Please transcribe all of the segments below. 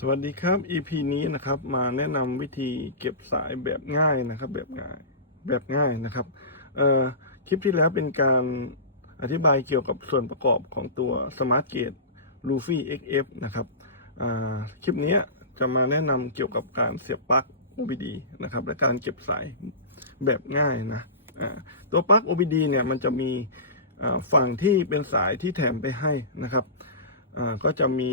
สวัสดีครับ EP นี้นะครับมาแนะนำวิธีเก็บสายแบบง่ายนะครับ แบบง่ายแบบง่ายนะครับเอ่อคลิปที่แล้วเป็นการอธิบายเกี่ยวกับส่วนประกอบของตัว Smart Gate Luffy XF นะครับอ่าคลิปนี้จะมาแนะนำเกี่ยวกับการเสียบปลั๊ก OBD นะครับและการเก็บสายแบบง่ายนะอ่าตัวปลั๊ก OBD เนี่ยมันจะมีฝั่งที่เป็นสายที่แถมไปให้นะครับอ่าก็จะมี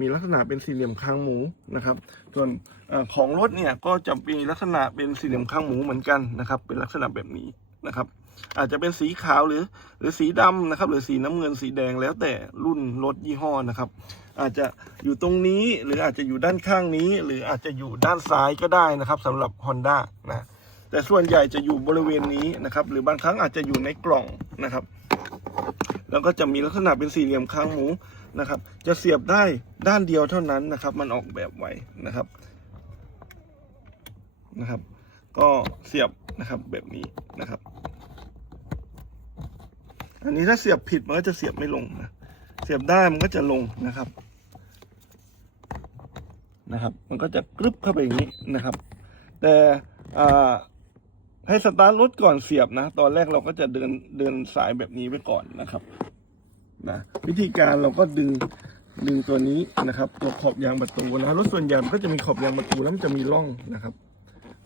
มีลักษณะเป็นสี่เหลี่ยมคางหมูนะครับ ส่วนอของรถเนี่ยก็จะมีลักษณะเป็นสี่เหลี่ยมคางหมูเหมือนกันนะครับ เป็นลักษณะแบบนี้นะครับ อาจจะเป็นสีขาวหรือ หรือสีดำนะครับ หรือสีน้ำเงินสีแดงแล้วแต่รุ่นรถยี่ห้อนะครับ อาจจะอยู่ตรงนี้หรืออาจจะอยู่ด้านข้างนี้ หรืออาจจะอยู่ด้านซ้ายก็ได้นะครับสำหรับ Honda นะแต่ส่วนใหญ่จะอยู่บริเวณนี้นะครับ หรือบางครั้งอาจจะอยู่ในกล่องนะครับ แล้วก็จะมีลักษณะเป็นสี่เหลี่ยมคางหมูนะครับ จะเสียบได้ด้านเดียวเท่านั้นนะครับ มันออกแบบไว้นะครับนะครับ ก็เสียบนะครับแบบนี้นะครับ อันนี้ถ้าเสียบผิดมันก็จะเสียบไม่ลงนะเสียบได้มันก็จะลงนะครับนะครับ มันก็จะกรึบเข้าไปอย่างนี้นะครับ แต่อ่า ให้สตาร์ทรถก่อนเสียบนะ ตอนแรกเราก็จะเดินเดินสายแบบนี้ไว้ก่อนนะครับนะวิธีการเราก็ดึงดึงตัวนี้นะครับ ตัวขอบยางประตูนะรถส่วนใหญ่มันก็จะมีขอบยางประตูแล้วมันจะมีร่องนะครับ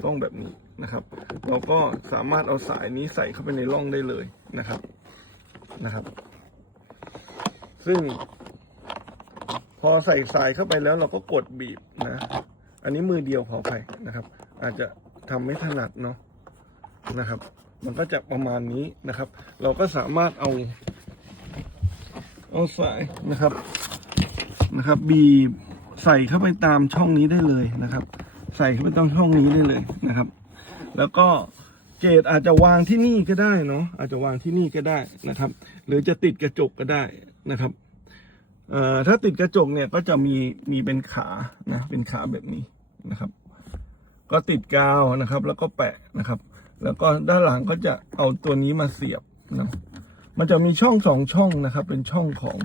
ร่องแบบนี้นะครับ เราก็สามารถเอาสายนี้ใส่เข้าไปในร่องได้เลยนะครับนะครับ ซึ่ง พอใส่สายเข้าไปแล้วเราก็กดบีบนะ อันนี้มือเดียวขอไปนะครับ อาจจะทำไม่ถนัดเนาะ นะครับ มันก็จะประมาณนี้นะครับ เราก็สามารถเอา เอาสายนะครับนะครับ บีบใส่เข้าไปตามช่องนี้ได้เลยนะครับ ใส่เข้าไปตามช่องนี้ได้เลยนะครับ แล้วก็เกตอาจจะวางที่นี่ก็ได้เนาะอาจจะวางที่นี่ก็ได้นะครับ หรือจะติดกระจกก็ได้นะครับเอ่อถ้าติดกระจกเนี่ยก็จะมีมีเป็นขานะเป็นขาแบบนี้นะครับ ก็ติดกาวนะครับ แล้วก็แปะนะครับ แล้วก็ด้านหลังก็จะเอาตัวนี้มาเสียบนะมันจะมีช่องสองช่องนะครับ เป็นช่องของ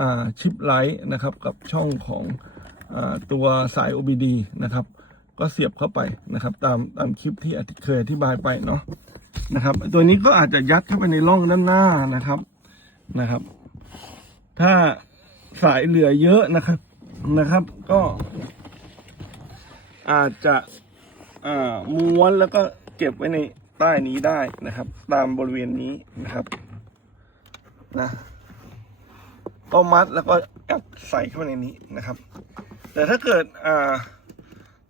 อชิปไลท์นะครับ กับช่องของอตัวสาย OBD นะครับ ก็เสียบเข้าไปนะครับ ตามตามคลิปที่เคยอธิบายไปเนาะนะครับ ตัวนี้ก็อาจจะยัดเข้าไปในร่องด้านหน้านะครับนะครับ ถ้าสายเหลือเยอะนะครับนะครับ ก็อาจจะม้วนแล้วก็ เก็บไว้ในใต้นี้ได้นะครับ ตามบริเวณนี้นะครับนะก็มัดแล้วก็แอบใส่เข้าไปในนี้นะครับ แต่ถ้าเกิดอ่า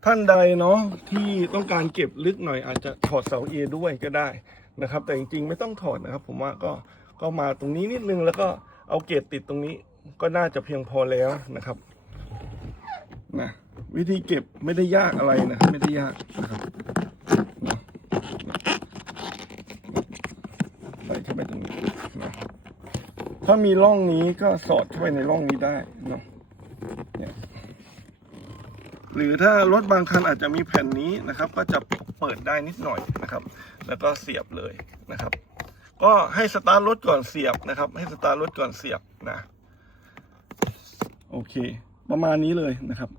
ท่านใดเนาะที่ต้องการเก็บลึกหน่อยอาจจะถอดเสาเอด้วยก็ได้นะครับ แต่จริงๆไม่ต้องถอดนะครับ ผมว่าก็ก็มาตรงนี้นิดนึงแล้วก็เอาเกจติดตรงนี้ก็น่าจะเพียงพอแล้วนะครับนะวิธีเก็บไม่ได้ยากอะไรนะ ไม่ได้ยากนะครับนะใส่เข้าไปตรงนี้นะ ถ้ามีร่องนี้ก็สอดเข้าไปในร่องนี้ได้เนาะเนี่ยหรือถ้ารถบางคันอาจจะมีแผ่นนี้นะครับ ก็จะเปิดได้นิดหน่อยนะครับ แล้วก็เสียบเลยนะครับ ก็ให้สตาร์ทรถก่อนเสียบนะครับ ให้สตาร์ทรถก่อนเสียบนะ โอเค ประมาณนี้เลยนะครับ